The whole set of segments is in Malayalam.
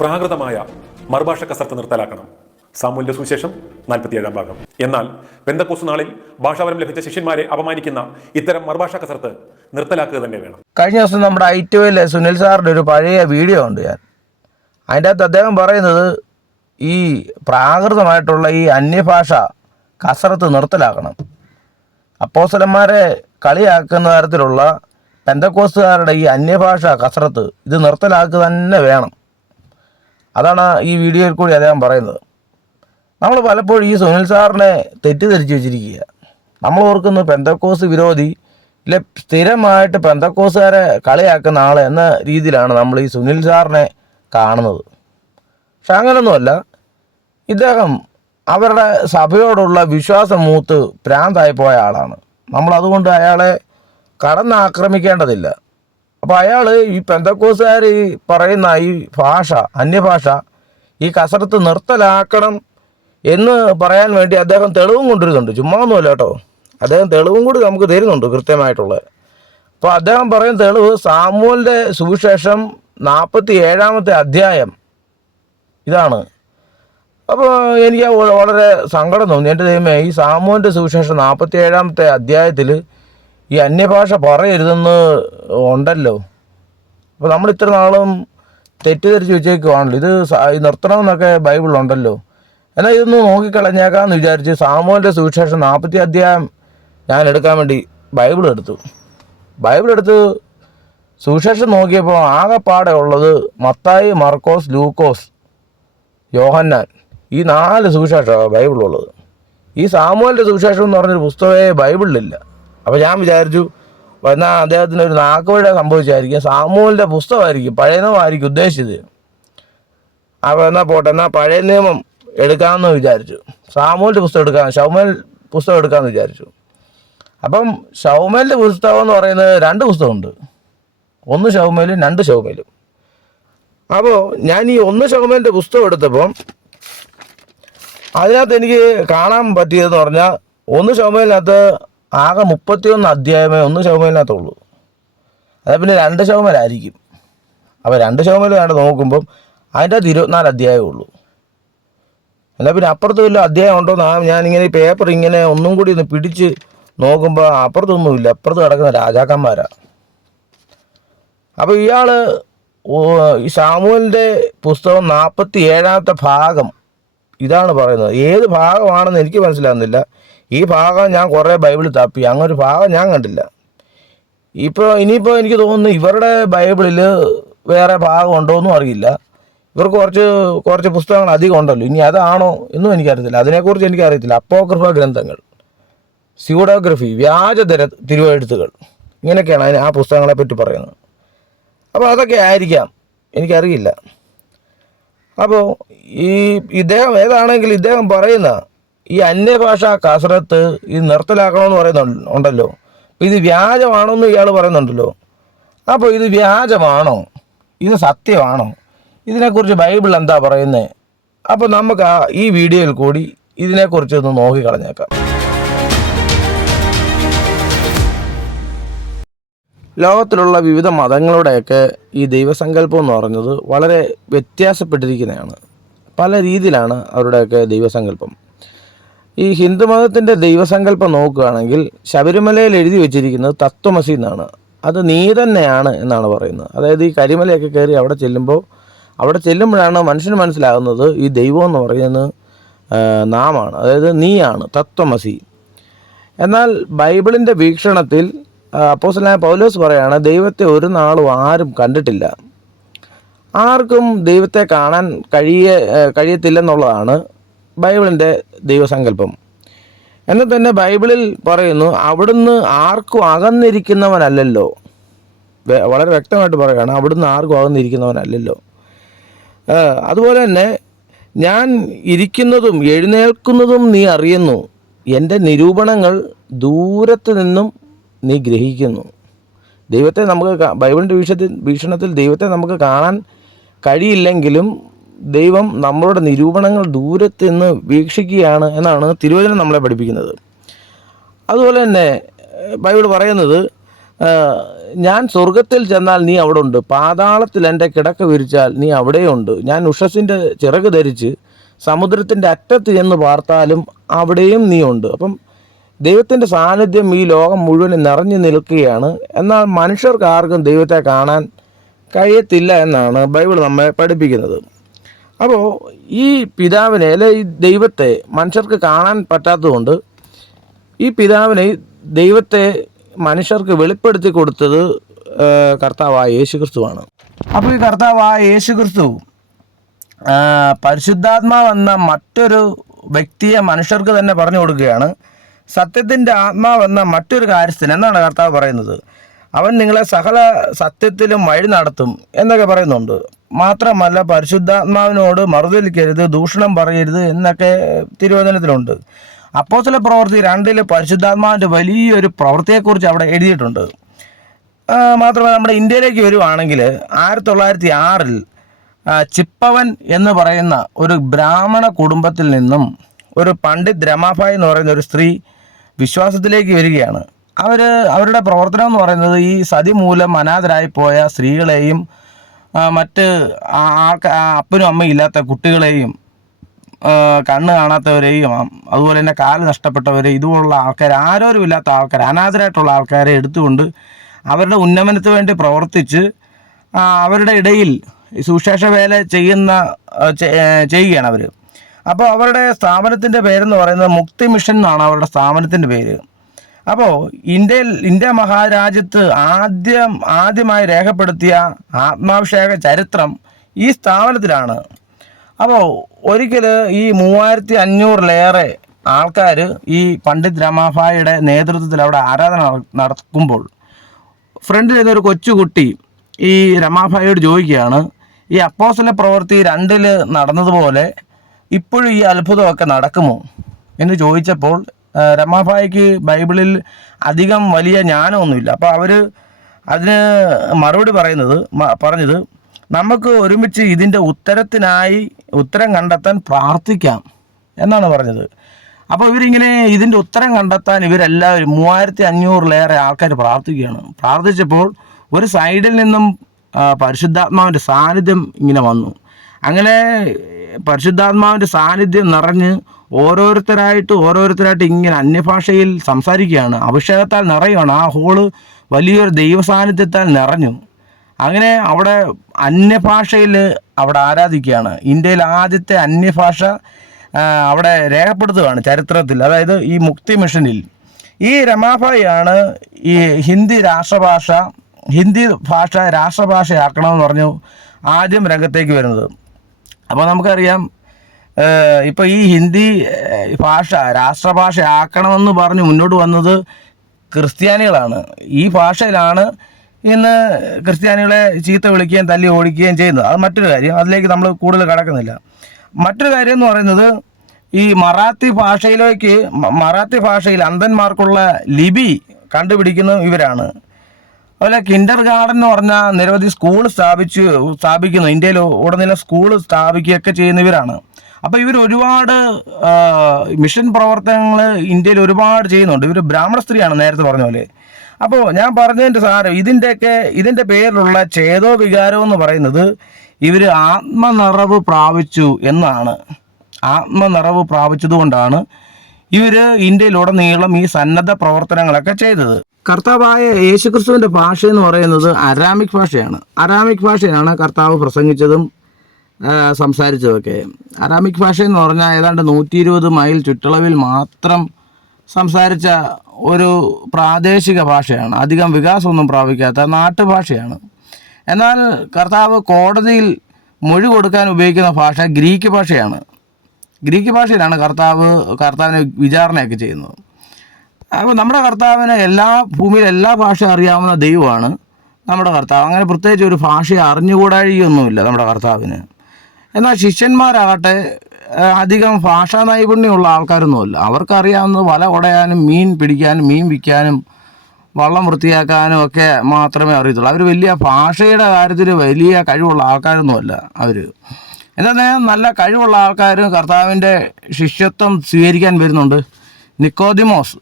പ്രാകൃതമായ മറുഭാഷ കസർത്ത് നിർത്തലാക്കണം. സാമൂഹ്യ സുവിശേഷം നാൽപ്പത്തിയേഴാം ഭാഗം. എന്നാൽ പെന്തക്കോസ് നാളിൽ ഭാഷാപരം ലഭിച്ച ശിഷ്യന്മാരെ അപമാനിക്കുന്ന ഇത്തരം മറുഭാഷ കസർത്ത് നിർത്തലാക്കുക തന്നെ വേണം. കഴിഞ്ഞ ദിവസം നമ്മുടെ ഐ ടുവിലെ സുനിൽ സാറിന്റെ ഒരു പഴയ വീഡിയോ ഉണ്ട് ഞാൻ. അതിന്റെ അകത്ത് അദ്ദേഹം പറയുന്നത് ഈ പ്രാകൃതമായിട്ടുള്ള ഈ അന്യഭാഷ കസറത്ത് നിർത്തലാക്കണം. അപ്പോസലന്മാരെ കളിയാക്കുന്ന തരത്തിലുള്ള പെന്തക്കോസുകാരുടെ ഈ അന്യഭാഷ കസറത്ത് ഇത് നിർത്തലാക്കുക തന്നെ വേണം. അതാണ് ഈ വീഡിയോയിൽ കൂടി അദ്ദേഹം പറയുന്നത്. നമ്മൾ പലപ്പോഴും ഈ സുനിൽ സാറിനെ തെറ്റിദ്ധരിച്ചു വെച്ചിരിക്കുക. നമ്മൾ ഓർക്കുന്നു പെന്തക്കോസ് വിരോധി ഇല്ലെ സ്ഥിരമായിട്ട് പെന്തക്കോസുകാരെ കളിയാക്കുന്ന ആൾ എന്ന രീതിയിലാണ് നമ്മൾ ഈ സുനിൽ സാറിനെ കാണുന്നത്. പക്ഷെ അങ്ങനൊന്നുമല്ല. ഇദ്ദേഹം അവരുടെ സഭയോടുള്ള വിശ്വാസം മൂത്ത് പ്രാന്തായി പോയ ആളാണ്. നമ്മൾ അതുകൊണ്ട് അയാളെ കടന്നാക്രമിക്കേണ്ടതില്ല. അപ്പോൾ അയാൾ ഈ പെന്തക്കോസുകാർ ഈ പറയുന്ന ഈ ഭാഷ അന്യഭാഷ ഈ കസരത്ത് നിർത്തലാക്കണം എന്ന് പറയാൻ വേണ്ടി അദ്ദേഹം തെളിവും കൊണ്ടുവരുന്നുണ്ട്. ചുമ്മാ ഒന്നുമല്ല കേട്ടോ. അദ്ദേഹം തെളിവും കൂടി നമുക്ക് തരുന്നുണ്ട് കൃത്യമായിട്ടുള്ളത് അപ്പോൾ അദ്ദേഹം പറയുന്ന തെളിവ് സാമൂലിന്റെ സുവിശേഷം നാൽപ്പത്തി ഏഴാമത്തെ അധ്യായം. ഇതാണ്. അപ്പോൾ എനിക്ക് വളരെ സങ്കടം തോന്നി. എന്റെ ദൈവമേ ഈ സാമൂഹിന്റെ സുവിശേഷം നാൽപ്പത്തി ഏഴാമത്തെ അധ്യായത്തിൽ ഈ അന്യഭാഷ പറയരുതെന്ന് ഉണ്ടല്ലോ. അപ്പോൾ നമ്മൾ ഇത്ര നാളും തെറ്റിദ്ധരിച്ച് വെച്ചേക്കുവാണല്ലോ. ഇത് നിർത്തണമെന്നൊക്കെ ബൈബിളുണ്ടല്ലോ എന്നാൽ ഇതൊന്ന് നോക്കിക്കളഞ്ഞേക്കാമെന്ന് വിചാരിച്ച് സാമൂഹിന്റെ സുവിശേഷം നാൽപ്പത്തി അധ്യായം ഞാൻ എടുക്കാൻ വേണ്ടി ബൈബിൾ എടുത്തു. ബൈബിൾ എടുത്ത് സുവിശേഷം നോക്കിയപ്പോൾ ആകെപ്പാടെ ഉള്ളത് മത്തായി മർക്കോസ് ലൂക്കോസ് യോഹന്നാൻ ഈ നാല് സുവിശേഷമാണ് ബൈബിളുള്ളത് ഈ സാമൂഹിന്റെ സുവിശേഷം എന്ന് പറഞ്ഞൊരു പുസ്തകമേ ബൈബിളിലില്ല. അപ്പോൾ ഞാൻ വിചാരിച്ചു എന്നാൽ അദ്ദേഹത്തിന് ഒരു നാക്കുവഴ സംഭവിച്ചായിരിക്കും. സാമൂഹിന്റെ പുസ്തകമായിരിക്കും പഴയ നിയമമായിരിക്കും ഉദ്ദേശിച്ചത്. അപ്പോൾ എന്നാൽ പോട്ടെ എന്നാൽ പഴയ നിയമം എടുക്കാമെന്ന് വിചാരിച്ചു. സാമൂഹിന്റെ പുസ്തകം എടുക്കാം ഷൗമേൽ പുസ്തകം എടുക്കാമെന്ന് വിചാരിച്ചു. അപ്പം ഷൗമേലിന്റെ പുസ്തകം എന്ന് പറയുന്നത് രണ്ട് പുസ്തകമുണ്ട്. ഒന്ന് ഷൗമേലും രണ്ട് ഷൗമേലും. അപ്പോൾ ഞാൻ ഈ ഒന്ന് ശതമാനത്തിന്റെ പുസ്തകം എടുത്തപ്പം അതിനകത്ത് എനിക്ക് കാണാൻ പറ്റിയതെന്ന് പറഞ്ഞാൽ ഒന്ന് ശതമാനത്തിനകത്ത് ആകെ മുപ്പത്തിയൊന്ന് അധ്യായമേ ഒന്ന് ശവമേലിനകത്തുള്ളൂ അത് പിന്നെ രണ്ട് ശവമേലായിരിക്കും അപ്പോൾ രണ്ട് കണ്ട് നോക്കുമ്പം അതിന്റെ അകത്ത് ഇരുപത്തിനാല് അധ്യായമേ ഉള്ളൂ. എന്നാൽ പിന്നെ അപ്പുറത്ത് വല്ല അധ്യായം ഉണ്ടോ ഞാനിങ്ങനെ ഈ പേപ്പർ ഇങ്ങനെ ഒന്നും കൂടി ഒന്ന് പിടിച്ച് നോക്കുമ്പോൾ അപ്പുറത്തൊന്നുമില്ല. അപ്പുറത്ത് കിടക്കുന്ന രാജാക്കന്മാരാണ് അപ്പോൾ ഇയാൾ ഈ ഷാമുവിന്റെ പുസ്തകം നാൽപ്പത്തി ഏഴാമത്തെ ഭാഗം ഇതാണ് പറയുന്നത്. ഏത് ഭാഗമാണെന്ന് എനിക്ക് മനസ്സിലാകുന്നില്ല. ഈ ഭാഗം ഞാൻ കുറേ ബൈബിൾ തപ്പി. അങ്ങനെ ഒരു ഭാഗം ഞാൻ കണ്ടില്ല. ഇപ്പോൾ ഇനിയിപ്പോൾ എനിക്ക് തോന്നുന്നു ഇവരുടെ ബൈബിളിൽ വേറെ ഭാഗം ഉണ്ടോ എന്നും അറിയില്ല. ഇവർക്ക് കുറച്ച് കുറച്ച് പുസ്തകങ്ങൾ അധികം ഉണ്ടല്ലോ. ഇനി അതാണോ എന്നും എനിക്കറിയത്തില്ല. അതിനെക്കുറിച്ച് എനിക്കറിയത്തില്ല. അപ്പോഗ്രഫ ഗ്രന്ഥങ്ങൾ സ്യൂഡോഗ്രഫി വ്യാജതര തിരുവെഴുത്തുകൾ ഇങ്ങനെയൊക്കെയാണ് അതിന് ആ പുസ്തകങ്ങളെ പറ്റി പറയുന്നത്. അപ്പോൾ അതൊക്കെ ആയിരിക്കാം. എനിക്കറിയില്ല. അപ്പോൾ ഈ ഇദ്ദേഹം ഏതാണെങ്കിലും ഇദ്ദേഹം പറയുന്ന ഈ അന്യഭാഷ കസരത്ത് ഇത് നിർത്തലാക്കണമെന്ന് പറയുന്നുണ്ട് ഉണ്ടല്ലോ. ഇത് വ്യാജമാണെന്ന് ഇയാൾ പറയുന്നുണ്ടല്ലോ. അപ്പോൾ ഇത് വ്യാജമാണോ? ഇത് സത്യമാണോ? ഇതിനെക്കുറിച്ച് ബൈബിൾ എന്താ പറയുന്നത് അപ്പോൾ നമുക്ക് ആ ഈ വീഡിയോയിൽ കൂടി ഇതിനെക്കുറിച്ച് ഒന്ന് നോക്കിക്കളഞ്ഞേക്കാം ലോകത്തിലുള്ള വിവിധ മതങ്ങളുടെയൊക്കെ ഈ ദൈവസങ്കല്പം എന്ന് പറഞ്ഞത് വളരെ വ്യത്യാസപ്പെട്ടിരിക്കുന്നതാണ്. പല രീതിയിലാണ് അവരുടെയൊക്കെ ദൈവസങ്കല്പം. ഈ ഹിന്ദുമതത്തിന്റെ ദൈവസങ്കല്പം നോക്കുകയാണെങ്കിൽ ശബരിമലയിൽ എഴുതി വെച്ചിരിക്കുന്നത് തത്വമസി എന്നാണ്. അത് നീ തന്നെയാണ് എന്നാണ് പറയുന്നത്. അതായത് ഈ കരിമലയൊക്കെ കയറി അവിടെ ചെല്ലുമ്പോൾ അവിടെ ചെല്ലുമ്പോഴാണ് മനുഷ്യന് മനസ്സിലാകുന്നത് ഈ ദൈവം എന്ന് പറയുന്നത് നാമാണ്. അതായത് നീയാണ് തത്വമസി. എന്നാൽ ബൈബിളിന്റെ വീക്ഷണത്തിൽ അപ്പോസലായ പൗലോസ് പറയാണ് ദൈവത്തെ ഒരു നാളും ആരും കണ്ടിട്ടില്ല. ആർക്കും ദൈവത്തെ കാണാൻ കഴിയ കഴിയത്തില്ലെന്നുള്ളതാണ് ബൈബിളിന്റെ ദൈവസങ്കല്പം. എന്നാൽ തന്നെ ബൈബിളിൽ പറയുന്നു അവിടുന്ന് ആർക്കും അകന്നിരിക്കുന്നവനല്ലല്ലോ. വെ- വളരെ വ്യക്തമായിട്ട് പറയുകയാണ് അവിടുന്ന് ആർക്കും അകന്നിരിക്കുന്നവനല്ലല്ലോ. ഏഹ് അതുപോലെ തന്നെ ഞാൻ ഇരിക്കുന്നതും എഴുന്നേൽക്കുന്നതും നീ അറിയുന്നു. എന്റെ നിരൂപണങ്ങൾ ദൂരത്ത് നിന്നും നീ ഗ്രഹിക്കുന്നു. ദൈവത്തെ നമുക്ക് ബൈബിളിന്റെ വീക്ഷണത്തിൽ വീക്ഷണത്തിൽ ദൈവത്തെ നമുക്ക് കാണാൻ കഴിയില്ലെങ്കിലും ദൈവം നമ്മളുടെ നിരൂപണങ്ങൾ ദൂരത്ത് നിന്ന് വീക്ഷിക്കുകയാണ് എന്നാണ് തിരുവചനം നമ്മളെ പഠിപ്പിക്കുന്നത്. അതുപോലെ തന്നെ ബൈബിൾ പറയുന്നത് ഞാൻ സ്വർഗത്തിൽ ചെന്നാൽ നീ അവിടെ ഉണ്ട് പാതാളത്തിൽ എന്റെ കിടക്ക വിരിച്ചാൽ നീ അവിടെയുണ്ട്. ഞാൻ ഉഷസിന്റെ ചിറക് ധരിച്ച് സമുദ്രത്തിന്റെ അറ്റത്ത് ചെന്ന് പാർത്താലും അവിടെയും നീ ഉണ്ട്. അപ്പം ദൈവത്തിന്റെ സാന്നിധ്യം ഈ ലോകം മുഴുവൻ നിറഞ്ഞു നിൽക്കുകയാണ്. എന്നാൽ മനുഷ്യർക്ക് ആർക്കും ദൈവത്തെ കാണാൻ കഴിയത്തില്ല എന്നാണ് ബൈബിൾ നമ്മെ പഠിപ്പിക്കുന്നത്. അപ്പോൾ ഈ പിതാവിനെ അല്ലെ ഈ ദൈവത്തെ മനുഷ്യർക്ക് കാണാൻ പറ്റാത്തതുകൊണ്ട് ഈ പിതാവിനെ ദൈവത്തെ മനുഷ്യർക്ക് വെളിപ്പെടുത്തി കൊടുത്തത് കർത്താവായ യേശു ക്രിസ്തുവാണ് അപ്പോൾ ഈ കർത്താവായ യേശു ക്രിസ്തു പരിശുദ്ധാത്മാവെന്ന മറ്റൊരു വ്യക്തിയെ മനുഷ്യർക്ക് തന്നെ പറഞ്ഞു കൊടുക്കുകയാണ്. സത്യത്തിന്റെ ആത്മാവെന്ന മറ്റൊരു കാര്യത്തിന് എന്നാണ് കർത്താവ് പറയുന്നത്. അവൻ നിങ്ങളെ സകല സത്യത്തിലും വഴി നടത്തും എന്നൊക്കെ പറയുന്നുണ്ട്. മാത്രമല്ല പരിശുദ്ധാത്മാവിനോട് മറുതലിക്കരുത് ദൂഷണം പറയരുത് എന്നൊക്കെ തിരുവചനത്തിലുണ്ട്. അപ്പോ ചില പ്രവൃത്തി രണ്ടിൽ പരിശുദ്ധാത്മാവിന്റെ വലിയൊരു പ്രവൃത്തിയെക്കുറിച്ച് അവിടെ എഴുതിയിട്ടുണ്ട്. മാത്രമല്ല നമ്മുടെ ഇന്ത്യയിലേക്ക് വരുവാണെങ്കിൽ ആയിരത്തി തൊള്ളായിരത്തി ആറിൽ ചിപ്പവൻ എന്ന് പറയുന്ന ഒരു ബ്രാഹ്മണ കുടുംബത്തിൽ നിന്നും ഒരു പണ്ഡിത് രമാഭായ് എന്ന് പറയുന്ന ഒരു സ്ത്രീ വിശ്വാസത്തിലേക്ക് വരികയാണ്. അവർ അവരുടെ പ്രവർത്തനം എന്ന് പറയുന്നത് ഈ സതി മൂലം അനാഥരായി പോയ സ്ത്രീകളെയും മറ്റ് ആൾക്ക അപ്പനും അമ്മയും ഇല്ലാത്ത കുട്ടികളെയും കണ്ണ് കാണാത്തവരെയും അതുപോലെ തന്നെ കാൽ നഷ്ടപ്പെട്ടവരെ ഇതുപോലുള്ള ആൾക്കാർ ആരോരും ഇല്ലാത്ത ആൾക്കാർ അനാഥരായിട്ടുള്ള ആൾക്കാരെ എടുത്തുകൊണ്ട് അവരുടെ ഉന്നമനത്തിന് വേണ്ടി പ്രവർത്തിച്ച് അവരുടെ ഇടയിൽ സുശേഷ വേല ചെയ്യുന്ന ചെയ്യുകയാണ് അവർ അപ്പോൾ അവരുടെ സ്ഥാപനത്തിന്റെ പേരെന്ന് പറയുന്നത് മുക്തി മിഷൻ എന്നാണ് അവരുടെ സ്ഥാപനത്തിന്റെ പേര്. അപ്പോൾ ഇന്ത്യയിൽ ഇന്ത്യ മഹാരാജ്യത്ത് ആദ്യം ആദ്യമായി രേഖപ്പെടുത്തിയ ആത്മാഭിഷേക ചരിത്രം ഈ സ്ഥാപനത്തിലാണ്. അപ്പോൾ ഒരിക്കൽ ഈ മൂവായിരത്തി അഞ്ഞൂറിലേറെ ആൾക്കാർ ഈ പണ്ഡിറ്റ് രമാഭായിയുടെ നേതൃത്വത്തിൽ അവിടെ ആരാധന നട- നടക്കുമ്പോൾ ഫ്രണ്ടിൽ നിന്നൊരു കൊച്ചുകുട്ടി ഈ രമാഭായിയോട് ചോദിക്കുകയാണ് ഈ അപ്പോസിലെ പ്രവൃത്തി രണ്ടിൽ നടന്നതുപോലെ ഇപ്പോഴും ഈ അത്ഭുതമൊക്കെ നടക്കുമോ? എന്ന് ചോദിച്ചപ്പോൾ ആ, രമാഭായിക്ക് ബൈബിളിൽ അധികം വലിയ ജ്ഞാനമൊന്നുമില്ല. അപ്പോൾ അവർ അതിന് മറുപടി പറയുന്നത് പറഞ്ഞത് നമുക്ക് ഒരുമിച്ച് ഇതിന്റെ ഉത്തരത്തിനായി ഉത്തരം കണ്ടെത്താൻ പ്രാർത്ഥിക്കാം എന്നാണ് പറഞ്ഞത്. അപ്പോൾ ഇവരിങ്ങനെ ഇതിന്റെ ഉത്തരം കണ്ടെത്താൻ ഇവരെല്ലാവരും മൂവായിരത്തി അഞ്ഞൂറിലേറെ ആൾക്കാർ പ്രാർത്ഥിക്കുകയാണ്. പ്രാർത്ഥിച്ചപ്പോൾ ഒരു സൈഡിൽ നിന്നും പരിശുദ്ധാത്മാവിന്റെ സാന്നിധ്യം ഇങ്ങനെ വന്നു. അങ്ങനെ പരിശുദ്ധാത്മാവിന്റെ സാന്നിധ്യം നിറഞ്ഞ് ഓരോരുത്തരായിട്ട് ഓരോരുത്തരായിട്ട് ഇങ്ങനെ അന്യഭാഷയിൽ സംസാരിക്കുകയാണ്. അഭിഷേകത്താൽ നിറയുകയാണ്. ആ ഹോൾ വലിയൊരു ദൈവസാന്നിധ്യത്താൽ നിറഞ്ഞു. അങ്ങനെ അവിടെ അന്യഭാഷയിൽ അവിടെ ആരാധിക്കുകയാണ്. ഇന്ത്യയിൽ ആദ്യത്തെ അന്യഭാഷ അവിടെ രേഖപ്പെടുത്തുകയാണ് ചരിത്രത്തിൽ. അതായത് ഈ മുക്തി മിഷനിൽ. ഈ രമാഭായിയാണ് ഈ ഹിന്ദി രാഷ്ട്രഭാഷ ഹിന്ദി ഭാഷ രാഷ്ട്രഭാഷയാക്കണമെന്ന് പറഞ്ഞു ആദ്യം രംഗത്തേക്ക് വരുന്നത്. അപ്പോൾ നമുക്കറിയാം ഇപ്പോൾ ഈ ഹിന്ദി ഭാഷ രാഷ്ട്രഭാഷ ആക്കണമെന്ന് പറഞ്ഞ് മുന്നോട്ട് വന്നത് ക്രിസ്ത്യാനികളാണ്. ഈ ഭാഷയിലാണ് ഇന്ന് ക്രിസ്ത്യാനികളെ ചീത്ത വിളിക്കുകയും തല്ലി ഓടിക്കുകയും ചെയ്യുന്നത്. അത് മറ്റൊരു കാര്യം. അതിലേക്ക് നമ്മൾ കൂടുതൽ കടക്കുന്നില്ല. മറ്റൊരു കാര്യം എന്ന് പറയുന്നത് ഈ മറാത്തി ഭാഷയിലേക്ക് മറാത്തി ഭാഷയിൽ അന്ധന്മാർക്കുള്ള ലിപി കണ്ടുപിടിക്കുന്നത് ഇവരാണ്. അതുപോലെ കിൻഡർ ഗാർഡൻ എന്ന് പറഞ്ഞാൽ നിരവധി സ്കൂൾ സ്ഥാപിച്ചു സ്ഥാപിക്കുന്നു. ഇന്ത്യയിൽ ഉടനീളം സ്കൂൾ സ്ഥാപിക്കുകയൊക്കെ ചെയ്യുന്നവരാണ് അപ്പോൾ ഇവർ ഒരുപാട് മിഷൻ പ്രവർത്തനങ്ങൾ ഇന്ത്യയിൽ ഒരുപാട് ചെയ്യുന്നുണ്ട്. ഇവർ ബ്രാഹ്മണ സ്ത്രീയാണ് നേരത്തെ പറഞ്ഞ പോലെ. അപ്പോൾ ഞാൻ പറഞ്ഞതിന്റെ സാരം ഇതിന്റെയൊക്കെ ഇതിന്റെ പേരിലുള്ള ചേതോ വികാരം എന്ന് പറയുന്നത് ഇവർ ആത്മനിറവ് പ്രാപിച്ചു എന്നാണ്. ആത്മനിറവ് പ്രാപിച്ചതുകൊണ്ടാണ് ഇവർ ഇന്ത്യയിലുടനീളം ഈ സന്നദ്ധ പ്രവർത്തനങ്ങളൊക്കെ ചെയ്തത്. കർത്താവായ യേശുക്രിസ്തുവിന്റെ ഭാഷ എന്ന് പറയുന്നത് അരാമിക് ഭാഷയാണ്. അരാമിക് ഭാഷയാണ് കർത്താവ് പ്രസംഗിച്ചതും സംസാരിച്ചതൊക്കെ. അറാമിക് ഭാഷ എന്ന് പറഞ്ഞാൽ ഏതാണ്ട് നൂറ്റി ഇരുപത് മൈൽ ചുറ്റളവിൽ മാത്രം സംസാരിച്ച ഒരു പ്രാദേശിക ഭാഷയാണ്. അധികം വികാസമൊന്നും പ്രാപിക്കാത്ത നാട്ടുഭാഷയാണ്. എന്നാൽ കർത്താവ് കോടതിയിൽ മൊഴി കൊടുക്കാൻ ഉപയോഗിക്കുന്ന ഭാഷ ഗ്രീക്ക് ഭാഷയാണ്. ഗ്രീക്ക് ഭാഷയിലാണ് കർത്താവ് കർത്താവിനെ വിചാരണയൊക്കെ ചെയ്യുന്നത്. അപ്പോൾ നമ്മുടെ കർത്താവിന് എല്ലാ ഭൂമിയിൽ എല്ലാ ഭാഷ അറിയാവുന്ന ദൈവമാണ് നമ്മുടെ കർത്താവ്. അങ്ങനെ പ്രത്യേകിച്ച് ഒരു ഭാഷയെ അറിഞ്ഞുകൂടാഴിയൊന്നുമില്ല നമ്മുടെ കർത്താവിന്. എന്നാൽ ശിഷ്യന്മാരാകട്ടെ അധികം ഭാഷാ നൈപുണ്യമുള്ള ആൾക്കാരൊന്നുമല്ല. അവർക്കറിയാവുന്നത് വല ഉടയാനും മീൻ പിടിക്കാനും മീൻ വിൽക്കാനും വള്ളം വൃത്തിയാക്കാനും ഒക്കെ മാത്രമേ അറിയത്തുള്ളൂ. അവർ വലിയ ഭാഷയുടെ കാര്യത്തിൽ വലിയ കഴിവുള്ള ആൾക്കാരൊന്നുമല്ല അവർ എന്നാൽ നല്ല കഴിവുള്ള ആൾക്കാരും കർത്താവിന്റെ ശിഷ്യത്വം സ്വീകരിക്കാൻ വരുന്നുണ്ട്. നിക്കോദിമോസ്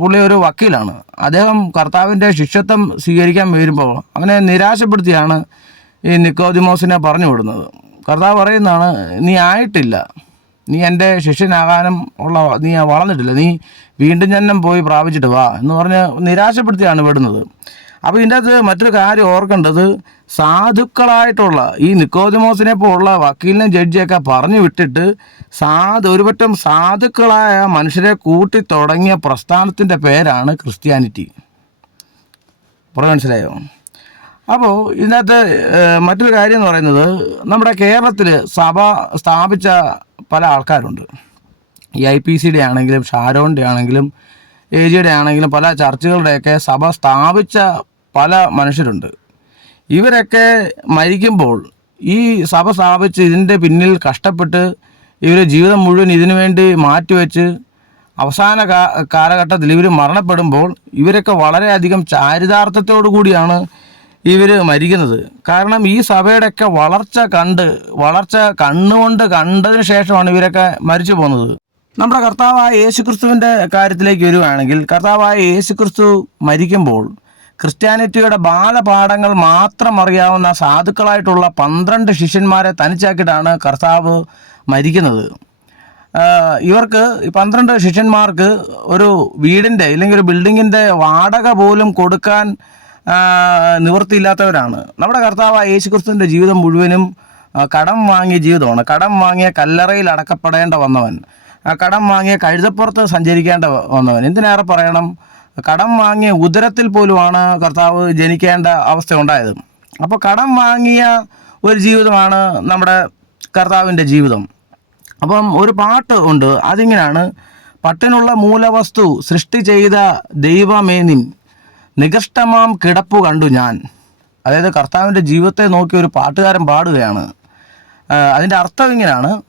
പുള്ളി ഒരു വക്കീലാണ്. അദ്ദേഹം കർത്താവിന്റെ ശിഷ്യത്വം സ്വീകരിക്കാൻ വരുമ്പോൾ അവനെ നിരാശപ്പെടുത്തിയാണ് ഈ നിക്കോദിമോസിനെ പറഞ്ഞു വിടുന്നത്. കർത്താവ് പറയുന്നതാണ് നീ ആയിട്ടില്ല. നീ എന്റെ ശിഷ്യനാകാനും ഉള്ള നീ വളർന്നിട്ടില്ല. നീ വീണ്ടും ജന്മം പോയി പ്രാപിച്ചിട്ട് വാ. എന്ന് പറഞ്ഞ് നിരാശപ്പെടുത്തിയാണ് വിടുന്നത് അപ്പോൾ ഇതിന്റെ അകത്ത് മറ്റൊരു കാര്യം ഓർക്കേണ്ടത് സാധുക്കളായിട്ടുള്ള ഈ നിക്കോദിമോസിനെ പോലുള്ള വക്കീലിനെ ജഡ്ജിയൊക്കെ പറഞ്ഞു വിട്ടിട്ട് സാധു ഒരുപറ്റം സാധുക്കളായ മനുഷ്യരെ കൂട്ടി തുടങ്ങിയ പ്രസ്ഥാനത്തിന്റെ പേരാണ് ക്രിസ്ത്യാനിറ്റി. പറഞ്ഞു മനസ്സിലായോ? അപ്പോൾ ഇതിനകത്ത് മറ്റൊരു കാര്യം എന്ന് പറയുന്നത് നമ്മുടെ കേരളത്തിൽ സഭ സ്ഥാപിച്ച പല ആൾക്കാരുണ്ട്. ഈ ഐ പി സിയുടെ ആണെങ്കിലും ഷാരോണിന്റെ ആണെങ്കിലും എ ജിയുടെ ആണെങ്കിലും പല ചർച്ചുകളുടെയൊക്കെ സഭ സ്ഥാപിച്ച പല മനുഷ്യരുണ്ട്. ഇവരൊക്കെ മരിക്കുമ്പോൾ ഈ സഭ സ്ഥാപിച്ച് ഇതിന്റെ പിന്നിൽ കഷ്ടപ്പെട്ട് ഇവർ ജീവിതം മുഴുവൻ ഇതിനു വേണ്ടി മാറ്റിവെച്ച് അവസാന കാലഘട്ടത്തിൽ ഇവർ മരണപ്പെടുമ്പോൾ ഇവരൊക്കെ വളരെയധികം ചാരിതാർത്ഥത്തോടു കൂടിയാണ് ഇവർ മരിക്കുന്നത്. കാരണം ഈ സഭയുടെയൊക്കെ വളർച്ച കണ്ട് വളർച്ച കണ്ണുകൊണ്ട് കണ്ടതിന് ശേഷമാണ് ഇവരൊക്കെ മരിച്ചു പോകുന്നത്. നമ്മുടെ കർത്താവായ യേശുക്രിസ്തുവിന്റെ കാര്യത്തിലേക്ക് വരുവാണെങ്കിൽ കർത്താവായ യേശുക്രിസ്തു മരിക്കുമ്പോൾ ക്രിസ്ത്യാനിറ്റിയുടെ ബാലപാഠങ്ങൾ മാത്രം അറിയാവുന്ന സാധുക്കളായിട്ടുള്ള പന്ത്രണ്ട് ശിഷ്യന്മാരെ തനിച്ചാക്കിയിട്ടാണ് കർത്താവ് മരിക്കുന്നത്. ഇവർക്ക് പന്ത്രണ്ട് ശിഷ്യന്മാർക്ക് ഒരു വീടിന്റെ അല്ലെങ്കിൽ ഒരു ബിൽഡിങ്ങിന്റെ വാടക പോലും കൊടുക്കാൻ നിവൃത്തിയില്ലാത്തവരാണ്. നമ്മുടെ കർത്താവ് യേശുക്രിസ്തുവിന്റെ ജീവിതം മുഴുവനും കടം വാങ്ങിയ ജീവിതമാണ്. കടം വാങ്ങിയ കല്ലറയിൽ അടക്കപ്പെടേണ്ട വന്നവൻ. കടം വാങ്ങിയ കഴുതപ്പുറത്ത് സഞ്ചരിക്കേണ്ട വന്നവൻ. എന്തിനേറെ പറയണം? കടം വാങ്ങിയ ഉദരത്തിൽ പോലുമാണ് കർത്താവ് ജനിക്കേണ്ട അവസ്ഥ ഉണ്ടായത്. അപ്പോൾ കടം വാങ്ങിയ ഒരു ജീവിതമാണ് നമ്മുടെ കർത്താവിന്റെ ജീവിതം. അപ്പം ഒരു പാട്ട് ഉണ്ട്. അതിങ്ങനെയാണ് പട്ടിനുള്ള മൂലവസ്തു സൃഷ്ടി ചെയ്ത ദൈവമേനിൻ. നികഷ്ടമാം കിടപ്പു കണ്ടു ഞാൻ. അതായത് കർത്താവിന്റെ ജീവിതത്തെ നോക്കി ഒരു പാട്ടുകാരൻ പാടുകയാണ്. അതിന്റെ അർത്ഥം ഇങ്ങനെയാണ്.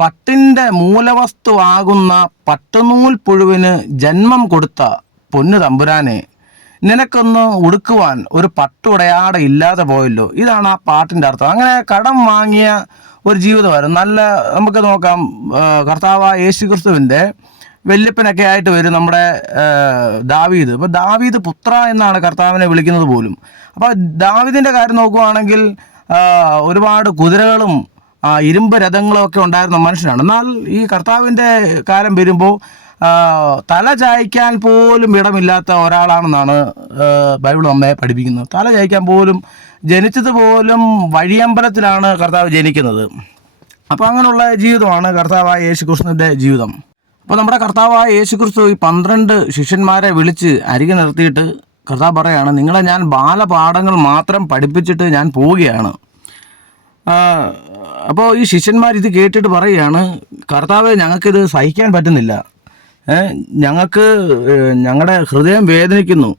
പട്ടിന്റെ മൂലവസ്തുവാകുന്ന പട്ടുനൂൽ പുഴുവിന് ജന്മം കൊടുത്ത പൊന്നു തമ്പുരാനെ നിനക്കൊന്ന് ഉടുക്കുവാൻ ഒരു പട്ടുടയാട ഇല്ലാതെ പോയല്ലോ. ഇതാണ് ആ പാട്ടിന്റെ അർത്ഥം. അങ്ങനെ കടം വാങ്ങിയ ഒരു ജീവിതമായിരുന്നു. നല്ല നമുക്ക് നോക്കാം. കർത്താവ് യേശു ക്രിസ്തുവിന്റെ വല്യപ്പനൊക്കെ ആയിട്ട് വരും നമ്മുടെ ദാവീദ്. അപ്പോൾ ദാവീദ് പുത്ര എന്നാണ് കർത്താവിനെ വിളിക്കുന്നത് പോലും. അപ്പോൾ ദാവീദിന്റെ കാര്യം നോക്കുവാണെങ്കിൽ ഒരുപാട് കുതിരകളും ഇരുമ്പ് രഥങ്ങളും ഒക്കെ ഉണ്ടായിരുന്ന മനുഷ്യനാണ്. എന്നാൽ ഈ കർത്താവിന്റെ കാലം വരുമ്പോൾ തല ചായ്ക്കാൻ പോലും ഇടമില്ലാത്ത ഒരാളാണെന്നാണ് ബൈബിൾ നമ്മെ പഠിപ്പിക്കുന്നത്. തല ചായ്ക്കാൻ പോലും ജനിച്ചത് പോലും വഴിയമ്പലത്തിലാണ് കർത്താവ് ജനിക്കുന്നത്. അപ്പോൾ അങ്ങനെയുള്ള ജീവിതമാണ് കർത്താവായ യേശുകൃഷ്ണന്റെ ജീവിതം. അപ്പോൾ നമ്മുടെ കർത്താവായ യേശു ക്രിസ്തു ഈ പന്ത്രണ്ട് ശിഷ്യന്മാരെ വിളിച്ച് അരികെ നിർത്തിയിട്ട് കർത്താവ് പറയാണ് നിങ്ങളെ ഞാൻ ബാലപാഠങ്ങൾ മാത്രം പഠിപ്പിച്ചിട്ട് ഞാൻ പോവുകയാണ്. അപ്പോൾ ഈ ശിഷ്യന്മാർ ഇത് കേട്ടിട്ട് പറയുകയാണ് കർത്താവ് ഞങ്ങൾക്കിത് സഹിക്കാൻ പറ്റുന്നില്ല. ഞങ്ങൾക്ക് ഞങ്ങളുടെ ഹൃദയം വേദനിക്കുന്നു.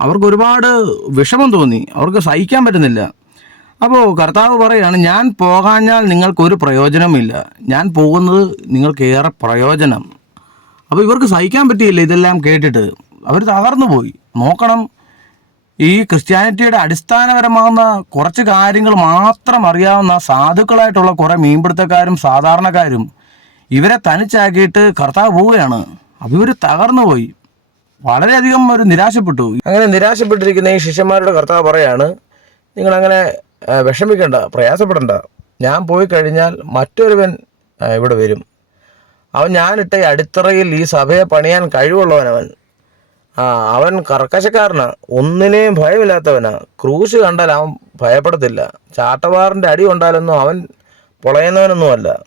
അവർക്ക് ഒരുപാട് വിഷമം തോന്നി. അവർക്ക് സഹിക്കാൻ പറ്റുന്നില്ല. അപ്പോൾ കർത്താവ് പറയാണ് ഞാൻ പോകാഞ്ഞാൽ നിങ്ങൾക്കൊരു പ്രയോജനമില്ല ഞാൻ പോകുന്നത് നിങ്ങൾക്കേറെ പ്രയോജനം. അപ്പോൾ ഇവർക്ക് സഹിക്കാൻ പറ്റിയില്ല ഇതെല്ലാം കേട്ടിട്ട്. അവർ തകർന്നു പോയി. നോക്കണം. ഈ ക്രിസ്ത്യാനിറ്റിയുടെ അടിസ്ഥാനപരമാകുന്ന കുറച്ച് കാര്യങ്ങൾ മാത്രം അറിയാവുന്ന സാധുക്കളായിട്ടുള്ള കുറേ മീൻപിടുത്തക്കാരും സാധാരണക്കാരും ഇവരെ തനിച്ചാക്കിയിട്ട് കർത്താവ് പോവുകയാണ്. അപ്പോൾ ഇവർ തകർന്നു പോയി. വളരെയധികം ഒരു നിരാശപ്പെട്ടു. അങ്ങനെ നിരാശപ്പെട്ടിരിക്കുന്ന ഈ ശിഷ്യന്മാരുടെ കർത്താവ് പറയാണ് നിങ്ങൾ അങ്ങനെ വിഷമിക്കണ്ട പ്രയാസപ്പെടണ്ട. ഞാൻ പോയി കഴിഞ്ഞാൽ മറ്റൊരുവൻ ഇവിടെ വരും. അവൻ ഞാനിട്ട അടിത്തറയിൽ ഈ സഭയെ പണിയാൻ കഴിവുള്ളവനവൻ. ആ അവൻ കർക്കശക്കാരനാ. ഒന്നിനെയും ഭയമില്ലാത്തവനാ. ക്രൂശ് കണ്ടാൽ അവൻ ഭയപ്പെടത്തില്ല. ചാട്ടവാറിന്റെ അടി കൊണ്ടാലൊന്നും അവൻ പൊളയുന്നവനൊന്നുമല്ല.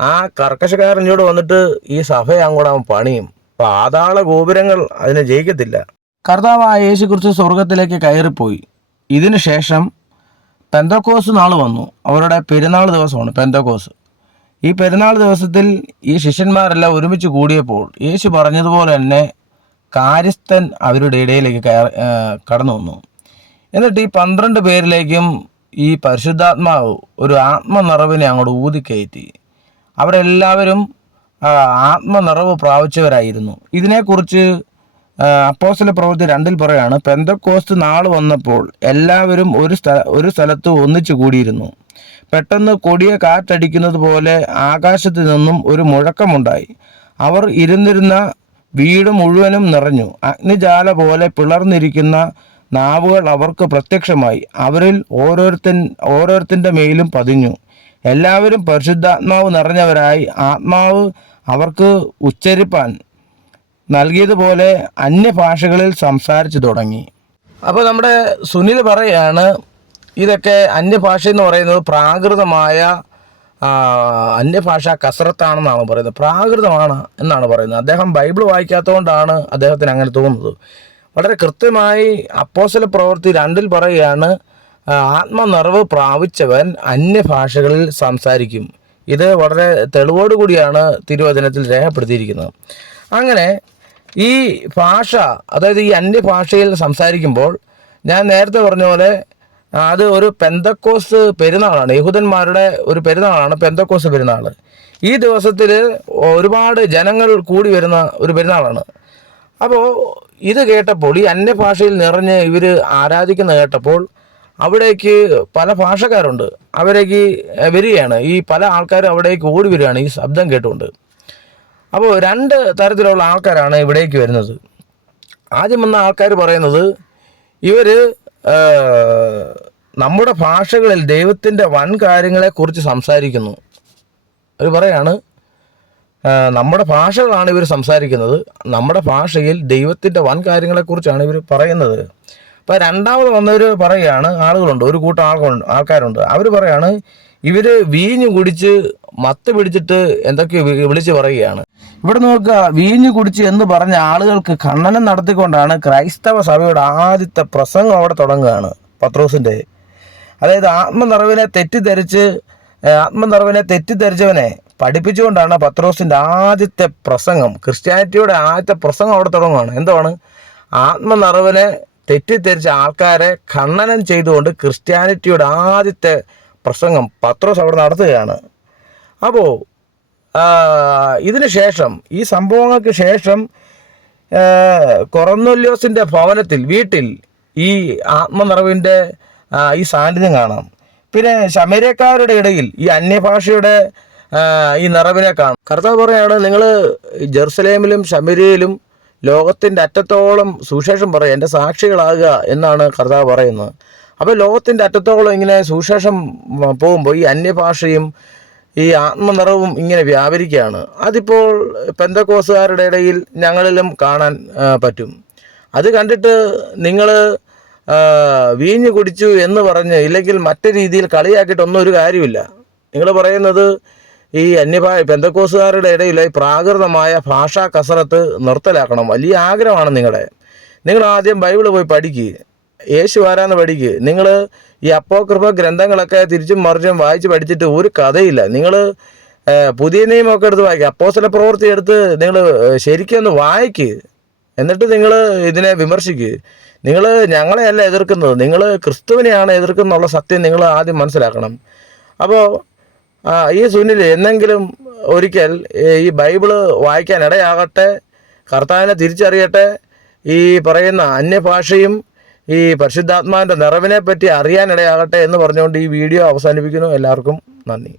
ആ കർക്കശക്കാരൻ ഇങ്ങോട്ട് വന്നിട്ട് ഈ സഭയെ അങ്ങോട്ട് അവൻ പണിയും. പാതാള ഗോപുരങ്ങൾ അതിനെ ജയിക്കത്തില്ല. കർത്താവായ യേശു കുറിച്ച് സ്വർഗത്തിലേക്ക് കയറിപ്പോയി. ഇതിനു ശേഷം പെന്തക്കോസ് നാൾ വന്നു. അവരുടെ പെരുന്നാൾ ദിവസമാണ് പെന്തക്കോസ്. ഈ പെരുന്നാൾ ദിവസത്തിൽ ഈ ശിഷ്യന്മാരെല്ലാം ഒരുമിച്ച് കൂടിയപ്പോൾ യേശു പറഞ്ഞതുപോലെ തന്നെ കാര്യസ്ഥൻ അവരുടെ ഇടയിലേക്ക് കടന്നു വന്നു. എന്നിട്ട് ഈ പന്ത്രണ്ട് പേരിലേക്കും ഈ പരിശുദ്ധാത്മാവ് ഒരു ആത്മനിറവിനെ അങ്ങോട്ട് ഊതിക്കയറ്റി അവരെല്ലാവരും ആത്മനിറവ് പ്രാപിച്ചവരായിരുന്നു. ഇതിനെക്കുറിച്ച് അപ്പോസല പ്രവൃത്തി രണ്ടിൽ പറയാണ് പെന്തക്കോസ്റ്റ് നാൾ വന്നപ്പോൾ എല്ലാവരും ഒരു സ്ഥല ഒരു സ്ഥലത്ത് ഒന്നിച്ചു കൂടിയിരുന്നു. പെട്ടെന്ന് കൊടിയ കാറ്റടിക്കുന്നത് പോലെ ആകാശത്ത് നിന്നും ഒരു മുഴക്കമുണ്ടായി. അവർ ഇരുന്നിരുന്ന വീട് മുഴുവനും നിറഞ്ഞു. അഗ്നിജാല പോലെ പിളർന്നിരിക്കുന്ന നാവുകൾ അവർക്ക് പ്രത്യക്ഷമായി. അവരിൽ ഓരോരുത്തൻ ഓരോരുത്തന്റെ മേലും പതിഞ്ഞു. എല്ലാവരും പരിശുദ്ധാത്മാവ് നിറഞ്ഞവരായി. ആത്മാവ് അവർക്ക് ഉച്ചരിപ്പാൻ നൽകിയതുപോലെ അന്യഭാഷകളിൽ സംസാരിച്ചു തുടങ്ങി. അപ്പോൾ നമ്മുടെ സുനിൽ പറയാണ് ഇതൊക്കെ അന്യഭാഷ എന്ന് പറയുന്നത് പ്രാകൃതമായ അന്യഭാഷ കസരത്താണെന്നാണ് പറയുന്നത്. പ്രാകൃതമാണ് എന്നാണ് പറയുന്നത്. അദ്ദേഹം ബൈബിൾ വായിക്കാത്തതുകൊണ്ടാണ് അദ്ദേഹത്തിന് അങ്ങനെ തോന്നുന്നത്. വളരെ കൃത്യമായി അപ്പോസല പ്രവൃത്തി രണ്ടിൽ പറയുകയാണ് ആത്മനിറവ് പ്രാപിച്ചവൻ അന്യഭാഷകളിൽ സംസാരിക്കും. ഇത് വളരെ തെളിവോടുകൂടിയാണ് തിരുവചനത്തിൽ രേഖപ്പെടുത്തിയിരിക്കുന്നത്. അങ്ങനെ ഈ ഭാഷ അതായത് ഈ അന്യഭാഷയിൽ സംസാരിക്കുമ്പോൾ ഞാൻ നേരത്തെ പറഞ്ഞ പോലെ അത് ഒരു പെന്തക്കോസ് പെരുന്നാളാണ്. യഹൂദന്മാരുടെ ഒരു പെരുന്നാളാണ് പെന്തക്കോസ് പെരുന്നാൾ ഈ ദിവസത്തിൽ ഒരുപാട് ജനങ്ങൾ കൂടി വരുന്ന ഒരു പെരുന്നാളാണ്. അപ്പോൾ ഇത് കേട്ടപ്പോൾ ഈ അന്യഭാഷയിൽ നിറഞ്ഞ് ഇവർ ആരാധിക്കുന്ന കേട്ടപ്പോൾ അവിടേക്ക് പല ഭാഷക്കാരുണ്ട്. അവരേക്ക് വരികയാണ്. ഈ പല ആൾക്കാരും അവിടേക്ക് ഓടി വരികയാണ്. ഈ ശബ്ദം കേട്ടുകൊണ്ട്. അപ്പോൾ രണ്ട് തരത്തിലുള്ള ആൾക്കാരാണ് ഇവിടേക്ക് വരുന്നത്. ആദ്യം വന്ന ആൾക്കാർ പറയുന്നത് ഇവർ നമ്മുടെ ഭാഷകളിൽ ദൈവത്തിന്റെ വൻ കാര്യങ്ങളെക്കുറിച്ച് സംസാരിക്കുന്നു. അവർ പറയാണ് നമ്മുടെ ഭാഷകളാണ് ഇവർ സംസാരിക്കുന്നത്. നമ്മുടെ ഭാഷയിൽ ദൈവത്തിന്റെ വൻ കാര്യങ്ങളെക്കുറിച്ചാണ് ഇവർ പറയുന്നത്. അപ്പോൾ രണ്ടാമത് വന്നവർ പറയുകയാണ് ആളുകളുണ്ട് ഒരു കൂട്ടം ആളുകളുണ്ട് ആൾക്കാരുണ്ട്. അവർ പറയാണ് ഇവർ വീഞ്ഞു കുടിച്ച് മത്ത് പിടിച്ചിട്ട് എന്തൊക്കെയോ വിളിച്ച് പറയുകയാണ്. ഇവിടെ നോക്കുക വീഞ്ഞു കുടിച്ച് എന്ന് പറഞ്ഞ ആളുകൾക്ക് ഖണ്ഡനം നടത്തിക്കൊണ്ടാണ് ക്രൈസ്തവ സഭയുടെ ആദ്യത്തെ പ്രസംഗം അവിടെ തുടങ്ങുകയാണ് പത്രോസിന്റെ. അതായത് ആത്മനിറവിനെ തെറ്റിദ്ധരിച്ച് ആത്മനിറവിനെ തെറ്റിദ്ധരിച്ചവനെ പഠിപ്പിച്ചുകൊണ്ടാണ് പത്രോസിന്റെ ആദ്യത്തെ പ്രസംഗം ക്രിസ്ത്യാനിറ്റിയുടെ ആദ്യത്തെ പ്രസംഗം അവിടെ തുടങ്ങുകയാണ്. എന്താണ് ആത്മനിറവിനെ തെറ്റിദ്ധരിച്ച ആൾക്കാരെ ഖണ്ഡനം ചെയ്തുകൊണ്ട് ക്രിസ്ത്യാനിറ്റിയുടെ ആദ്യത്തെ പ്രസംഗം പത്രോസ് അവിടെ നടത്തുകയാണ്. അപ്പോൾ ഇതിന് ശേഷം ഈ സംഭവങ്ങൾക്ക് ശേഷം കൊറന്നൊല്യോസിന്റെ ഭവനത്തിൽ വീട്ടിൽ ഈ ആത്മനിറവിന്റെ ഈ സാന്നിധ്യം കാണാം. പിന്നെ ശമരക്കാരുടെ ഇടയിൽ ഈ അന്യഭാഷയുടെ ഈ നിറവിനെ കാണാം. കർത്താവ് പറയാണ് നിങ്ങൾ ജെറുസലേമിലും ശമരിയിലും ലോകത്തിന്റെ അറ്റത്തോളം സുശേഷം പറയുക എന്റെ സാക്ഷികളാകുക എന്നാണ് കർത്താവ് പറയുന്നത്. അപ്പോൾ ലോകത്തിന്റെ അറ്റത്തോളം ഇങ്ങനെ സുശേഷം പോകുമ്പോൾ ഈ അന്യഭാഷയും ഈ ആത്മനിറവും ഇങ്ങനെ വ്യാപരിക്കുകയാണ്. അതിപ്പോൾ പെന്തക്കോസുകാരുടെ ഇടയിൽ ഞങ്ങളിലും കാണാൻ പറ്റും. അത് കണ്ടിട്ട് നിങ്ങൾ വീഞ്ഞു കുടിച്ചു എന്ന് പറഞ്ഞ് ഇല്ലെങ്കിൽ മറ്റു രീതിയിൽ കളിയാക്കിയിട്ടൊന്നും ഒരു കാര്യമില്ല. നിങ്ങൾ പറയുന്നത് ഈ അന്യഭാ പെന്തക്കോസുകാരുടെ ഇടയിൽ ഈ പ്രാകൃതമായ ഭാഷാ കസരത്ത് നിർത്തലാക്കണം. വലിയ ആഗ്രഹമാണ് നിങ്ങളുടെ നിങ്ങൾ ആദ്യം ബൈബിൾ പോയി പഠിക്കുക യേശു ആരാന്ന് പഠിക്കുക നിങ്ങൾ ഈ അപ്പോകൃപ ഗ്രന്ഥങ്ങളൊക്കെ തിരിച്ചും മറിച്ചും വായിച്ച് പഠിച്ചിട്ട് ഒരു കഥയില്ല. നിങ്ങൾ പുതിയ നിയമമൊക്കെ എടുത്ത് വായിക്കുക അപ്പോസല പ്രവൃത്തി എടുത്ത് നിങ്ങൾ ശരിക്കും ഒന്ന് വായിക്ക്. എന്നിട്ട് നിങ്ങൾ ഇതിനെ വിമർശിക്കുക നിങ്ങൾ ഞങ്ങളെയല്ല എതിർക്കുന്നത്. നിങ്ങൾ ക്രിസ്തുവിനെയാണ് എതിർക്കുന്നുള്ള സത്യം നിങ്ങൾ ആദ്യം മനസ്സിലാക്കണം. അപ്പോൾ ഈ സുനിൽ എന്നെങ്കിലും ഒരിക്കൽ ഈ ബൈബിൾ വായിക്കാൻ ഇടയാകട്ടെ കർത്താവിനെ തിരിച്ചറിയട്ടെ ഈ പറയുന്ന അന്യഭാഷയും ഈ പരിശുദ്ധാത്മാവിന്റെ നിറവിനെ പറ്റി അറിയാനിടയാകട്ടെ എന്ന് പറഞ്ഞുകൊണ്ട് ഈ വീഡിയോ അവസാനിപ്പിക്കുന്നു. എല്ലാവർക്കും നന്ദി.